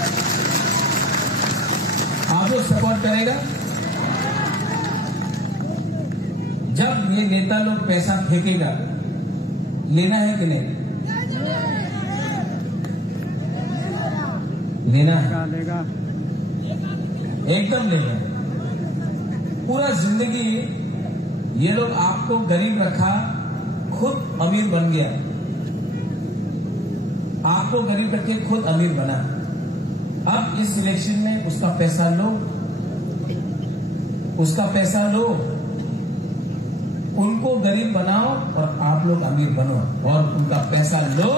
आप लोग सपोर्ट करेगा? जब ये नेता लोग पैसा फेंकेगा, लेना है कि नहीं? लेना है, एकदम लेना है। पूरा जिंदगी ये लोग आपको गरीब रखा, खुद अमीर बन गया। आपको गरीब रखे, खुद अमीर बना। अब इस इलेक्शन में उसका पैसा लो, उसका पैसा लो, उनको गरीब बनाओ और आप लोग अमीर बनो और उनका पैसा लो,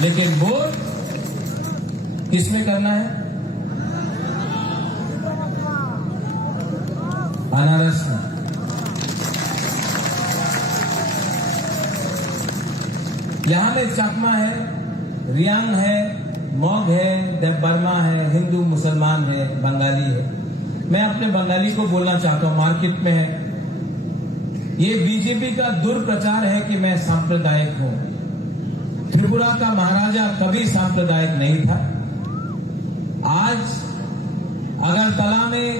लेकिन वोट किसमें करना है? अनारस में। यहां में चकमा है, रियांग है, मॉग है, देवबर्मा है, हिंदू मुसलमान है, बंगाली है। मैं अपने बंगाली को बोलना चाहता हूं, मार्केट में है। ये बीजेपी का दुर्प्रचार है कि मैं सांप्रदायिक हूं। त्रिपुरा का महाराजा कभी सांप्रदायिक नहीं था। आज अगरतला में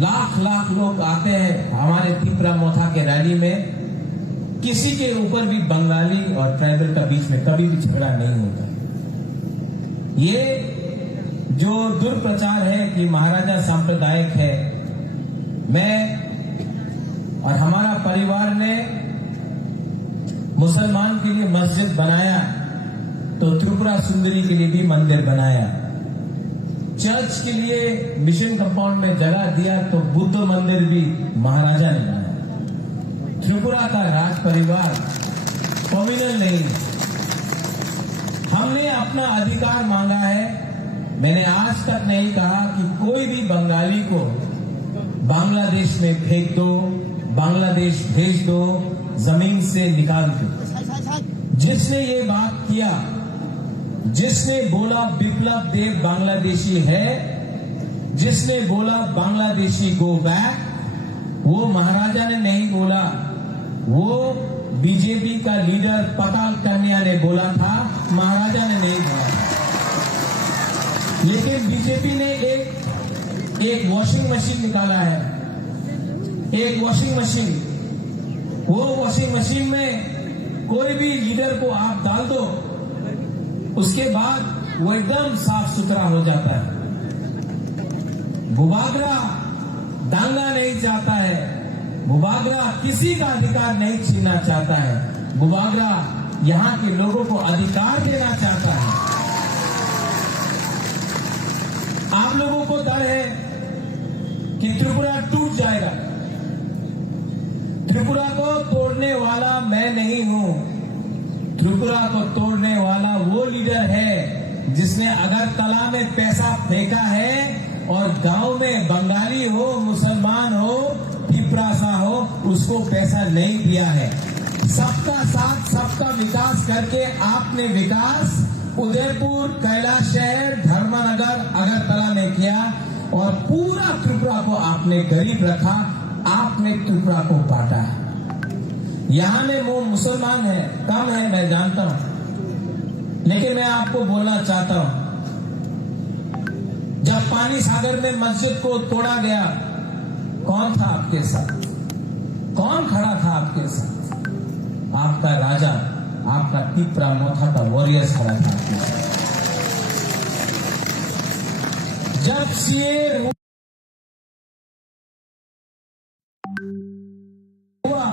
लाख लाख लोग आते हैं हमारे त्रिपुरा मोथा के रैली में। किसी के ऊपर भी बंगाली और ट्राइबल का बीच में कभी भी झगड़ा नहीं होता। ये जो दुर्प्रचार है कि महाराजा सांप्रदायिक है, मैं और हमारा परिवार ने मुसलमान के लिए मस्जिद बनाया तो त्रिपुरा सुंदरी के लिए भी मंदिर बनाया। चर्च के लिए मिशन कंपाउंड में जगह दिया तो बुद्ध मंदिर भी महाराजा ने बनाया। त्रिपुरा का राज परिवार कम्युनल नहीं। हमने अपना अधिकार मांगा है। मैंने आज तक नहीं कहा कि कोई भी बंगाली को बांग्लादेश में फेंक दो, बांग्लादेश भेज दो, जमीन से निकाल दो। जिसने ये बात किया, जिसने बोला विप्लव देव बांग्लादेशी है, जिसने बोला बांग्लादेशी गो बैक, वो महाराजा ने नहीं बोला, वो बीजेपी का लीडर पताल कन्या ने बोला था, महाराजा ने नहीं बोला। लेकिन बीजेपी ने एक वॉशिंग मशीन निकाला है, एक वॉशिंग मशीन। वो वॉशिंग मशीन में कोई भी लीडर को आप डाल दो, उसके बाद वो एकदम साफ सुथरा हो जाता है। बुबागरा दांगा नहीं चाहता है, बुबागरा किसी का अधिकार नहीं छीनना चाहता है। बुबागरा यहाँ के लोगों को अधिकार देना चाहता है। आप लोगों को डर है कि त्रिपुरा टूट जाएगा। त्रिपुरा को तोड़ने वाला मैं नहीं हूं। त्रिपुरा को तोड़ने वाला वो लीडर है जिसने अगरतला में पैसा फेंका है और गांव में बंगाली हो, मुसलमान हो, त्रिपुरासा हो, उसको पैसा नहीं दिया है। सबका साथ, सबका विकास करके आपने विकास उदयपुर, कैलाश शहर, धर्मनगर, अगरतला में किया और पूरा त्रिपुरा को आपने गरीब रखा। आपने त्रिपुरा को बांटा है। यहाँ में वो मुसलमान है, कम है, मैं जानता हूं, लेकिन मैं आपको बोलना चाहता हूं, जब पानी सागर में मस्जिद को तोड़ा गया, कौन था आपके साथ? कौन खड़ा था आपके साथ? आपका राजा, आपका टिपरा मोथा का वॉरियर्स खड़ा था आपके साथ। जब सीए हुआ,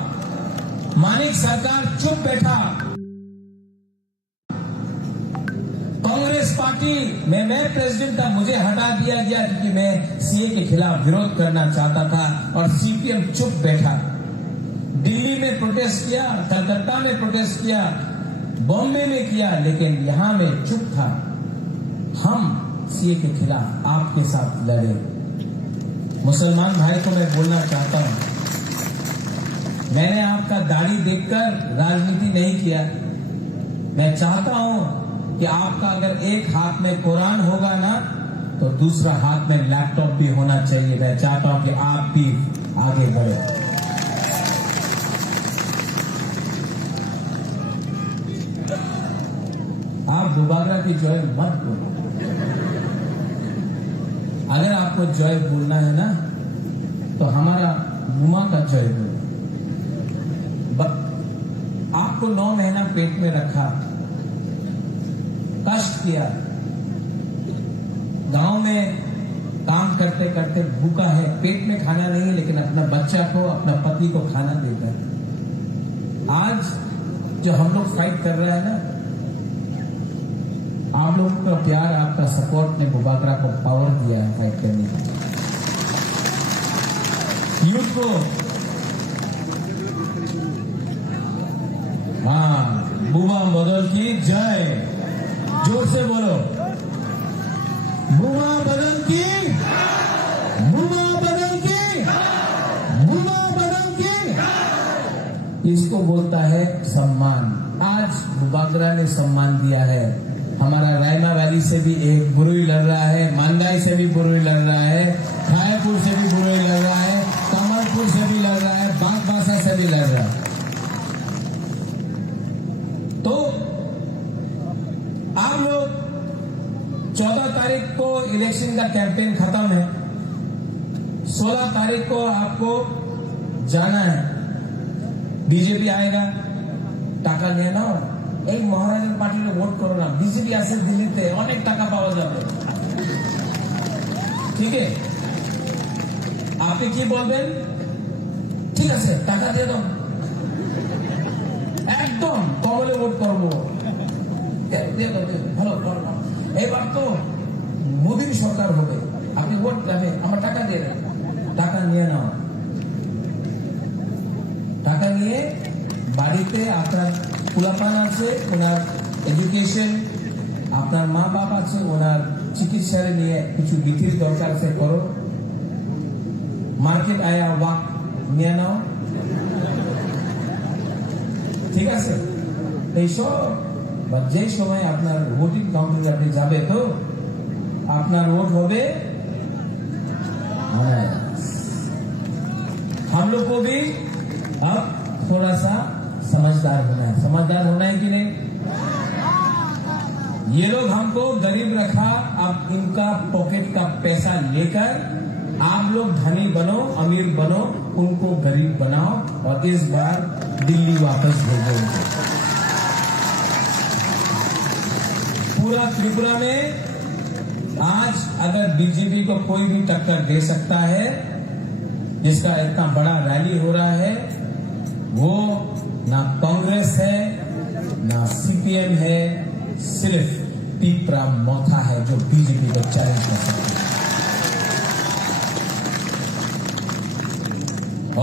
मानिक सरकार चुप बैठा। कांग्रेस पार्टी में मैं प्रेसिडेंट था, मुझे हटा दिया गया क्योंकि मैं सीए के खिलाफ विरोध करना चाहता था और सीपीएम चुप बैठा। दिल्ली में प्रोटेस्ट किया, कलकत्ता में प्रोटेस्ट किया, बॉम्बे में किया, लेकिन यहां में चुप था। हम सीए के खिलाफ आपके साथ लड़े। मुसलमान भाई को मैं बोलना चाहता हूं, मैंने आपका दाढ़ी देखकर राजनीति नहीं किया। मैं चाहता हूं कि आपका अगर एक हाथ में कुरान होगा ना, तो दूसरा हाथ में लैपटॉप भी होना चाहिए। मैं चाहता हूं कि आप भी आगे बढ़े। आप दोबारा की जॉय मत बोलो। अगर आपको जॉय बोलना है ना, तो हमारा मुमा का जॉय बोलो। आपको 9 महीना पेट में रखा, कष्ट किया, गांव में काम करते करते भूखा है, पेट में खाना नहीं है, लेकिन अपना बच्चा को, अपना पति को खाना देता है। आज जो हम लोग फाइट कर रहे हैं ना, आप लोगों का प्यार, आपका सपोर्ट ने बुबागरा को पावर दिया है फाइट करने के लिए। यूथ को, हाँ, बुबा बदल की जय, जोर से बोलो, बुबा बदल की, बुबा बदल की, बुबा बदल की। इसको बोलता है सम्मान। आज बुबागरा ने सम्मान दिया है। हमारा रायमा वैली से भी एक बुरुई लड़ रहा है, मांदाई से भी बुरुई लड़ रहा है, खायपुर से भी बुरुई लड़ रहा है, कमलपुर से भी लड़ रहा है, बागबासा से भी लड़ रहा है। तो आप लोग 14 तारीख को इलेक्शन का कैंपेन खत्म है, 16 तारीख को आपको जाना है। बीजेपी आएगा, टाका लिया ना, এই মহারাজের পার্টিতে ভোট করো না, বিজেপি আছে দিল্লিতে, অনেক টাকা পাওয়া যাবে। ঠিক আছে, আপনি কি বলবেন? ঠিক আছে, টাকা দিয়ে দাও, একদম কমলে ভোট করবো, ভালো করবো। এবার তো মোদীর সরকার হবে, আপনি ভোট দেবে, আমার টাকা দিয়ে দেন। টাকা নিয়ে নাও, টাকা নিয়ে বাড়িতে আপনার পোলাপান আছে, ওনার এডুকেশন, আপনার মা বাপ আছে, ওনার চিকিৎসার নিয়ে কিছু বিধির দরকার আছে, করো। মার্কেট আয়া ওয়াক নিয়ে নাও, ঠিক আছে? এইসব যে সময় আপনার ভোটিং কাউন্টারে আপনি যাবে, তো আপনার ভোট হবে। हम लोग को भी अब थोड़ा सा समझदार होना है। समझदार होना है कि नहीं? ये लोग हमको गरीब रखा, अब इनका पॉकेट का पैसा लेकर आप लोग धनी बनो, अमीर बनो, उनको गरीब बनाओ और इस बार दिल्ली वापस भेजो। पूरा त्रिपुरा में आज अगर बीजेपी को कोई भी टक्कर दे सकता है, जिसका इतना बड़ा रैली हो रहा है, वो ना कांग्रेस है, ना सीपीएम है, सिर्फ टिपरा मोथा है जो बीजेपी को चैलेंज कर सकता है।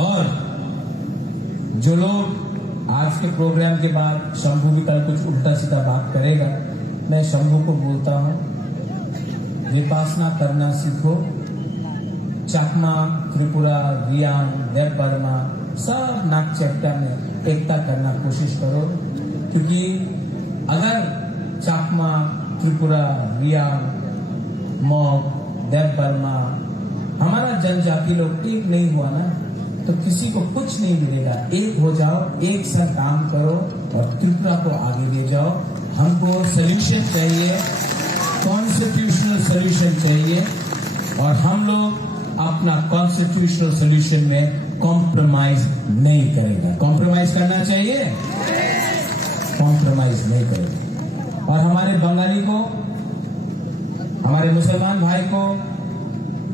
और जो लोग आज के प्रोग्राम के बाद, शंभू भी कल कुछ उल्टा सीधा बात करेगा, मैं शंभू को बोलता हूं, विपासना करना सीखो। चाकमा, त्रिपुरा, रियांग, देव बर्मा, सब नाग चैप्टर में एकता करना कोशिश करो, क्योंकि अगर चाकमा, त्रिपुरा, रियांग, मॉग, देव बर्मा, हमारा जनजाति लोग एक नहीं हुआ ना, तो किसी को कुछ नहीं मिलेगा। एक हो जाओ, एक साथ काम करो और त्रिपुरा को आगे ले जाओ। हमको सॉल्यूशन चाहिए, कॉन्स्टिट्यूशनल सॉल्यूशन चाहिए, और हम लोग अपना कॉन्स्टिट्यूशनल सॉल्यूशन में कॉम्प्रोमाइज नहीं करेंगे। कॉम्प्रोमाइज करना चाहिए? कॉम्प्रोमाइज नहीं करेंगे। और हमारे बंगाली को, हमारे मुसलमान भाई को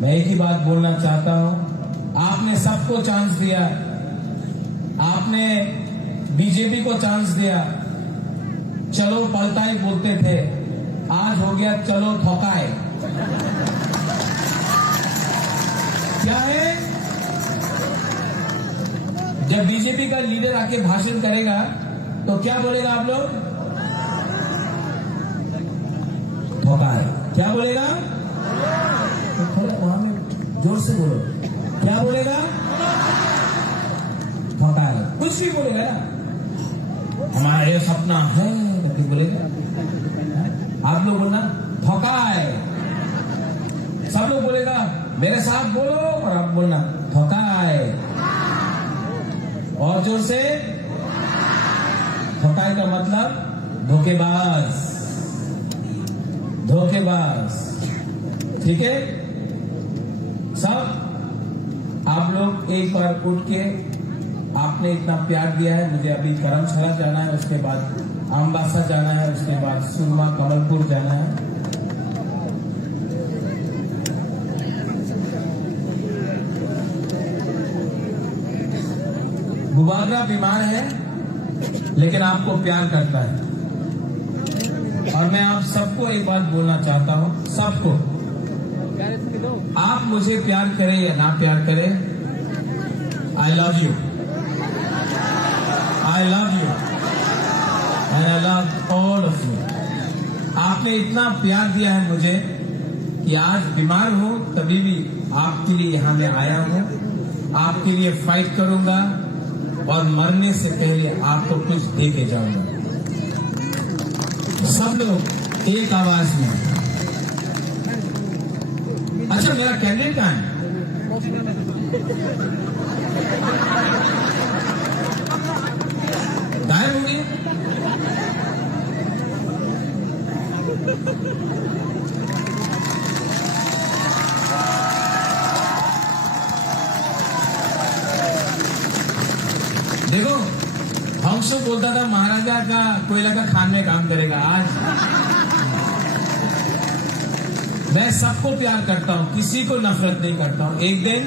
मैं एक ही बात बोलना चाहता हूं, आपने सबको चांस दिया, आपने बीजेपी को चांस दिया, चलो पलटाई बोलते थे, आज हो गया चलो ठोकाए। क्या है? जब बीजेपी का लीडर आके भाषण करेगा तो क्या बोलेगा आप लोग? ठोकाए। क्या बोलेगा? तो थोड़ा वहां में जोर से बोलो, क्या बोलेगा? ठोकाए। कुछ भी बोलेगा ना, हमारा ये सपना है करके बोलेगा। आप लोग बोलना ठोकाए, सब लोग बोलेगा मेरे साथ बोलो, और आप बोलना ठोकाए, और जोर से। ठोकाए का मतलब धोखेबाज, धोखेबाज। ठीक है? सब आप लोग एक बार उठ के, आपने इतना प्यार दिया है, मुझे अभी करमशाला जाना है, उसके बाद आमबासा जाना है, उसके बाद सुरमा कमलपुर जाना है। बुबागरा बीमार है लेकिन आपको प्यार करता है, और मैं आप सबको एक बात बोलना चाहता हूं, सबको, आप मुझे प्यार करें या ना प्यार करें, I love you, I love you and I love all of you. आपने इतना प्यार दिया है मुझे कि आज बीमार हूं तभी भी आपके लिए यहां मैं आया हूं, आपके लिए फाइट करूंगा, और मरने से पहले आपको कुछ दे के जाऊंगा। सब लोग एक आवाज में। अच्छा, मेरा कैंडिडेट कहां है? गायब हो गए? देखो, हंसो बोलता था महाराजा का कोयला का खान में काम करेगा। आज मैं सबको प्यार करता हूं, किसी को नफरत नहीं करता हूं। एक दिन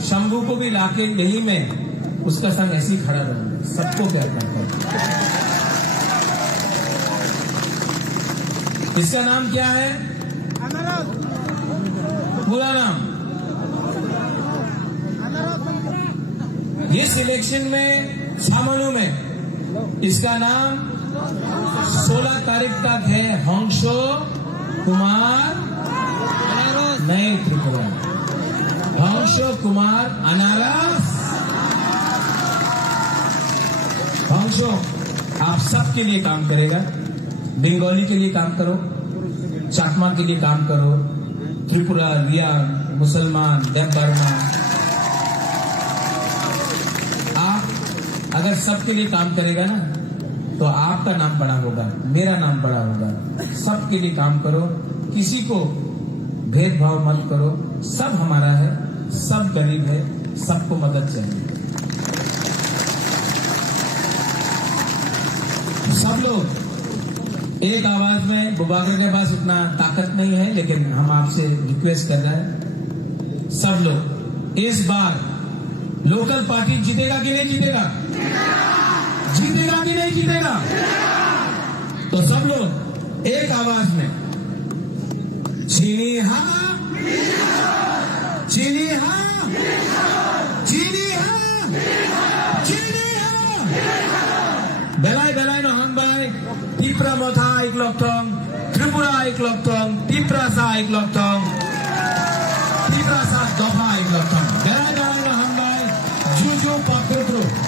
शंभू को भी लाके यही में उसका संग ऐसे ही खड़ा रहूंगा, सबको प्यार करता हूं। इसका नाम क्या है? पूरा नाम? इस इलेक्शन में सामान्य में इसका नाम 16 तारीख तक है हंसो कुमार, नहीं त्रिपुरा, हंसो कुमार अनारस। हंसो आप सबके लिए काम करेगा, बंगाली के लिए काम करो, चाकमा के लिए काम करो, त्रिपुरा, रिया, मुसलमान, देव बर्मा, अगर सबके लिए काम करेगा ना तो आपका नाम बड़ा होगा, मेरा नाम बड़ा होगा। सबके लिए काम करो, किसी को भेदभाव मत करो, सब हमारा है, सब गरीब है, सबको मदद चाहिए। सब लोग एक आवाज में। बुबागरा के पास उतना ताकत नहीं है, लेकिन हम आपसे रिक्वेस्ट कर रहे हैं, सब लोग इस बार लोकल पार्टी जीतेगा कि नहीं जीतेगा? जीतेगा कि नहीं जीतेगा? तो सब लोग एक आवाज में चीनी हाँ, चीनी हाँ, चीनी हाँ, चीनी हाँ। बेलाई बेलाई नहन बाय त्रिपुरा मथा एक लक्टं, त्रिपुरा एक लक्टं, त्रिपुरा सा एक लक्टं,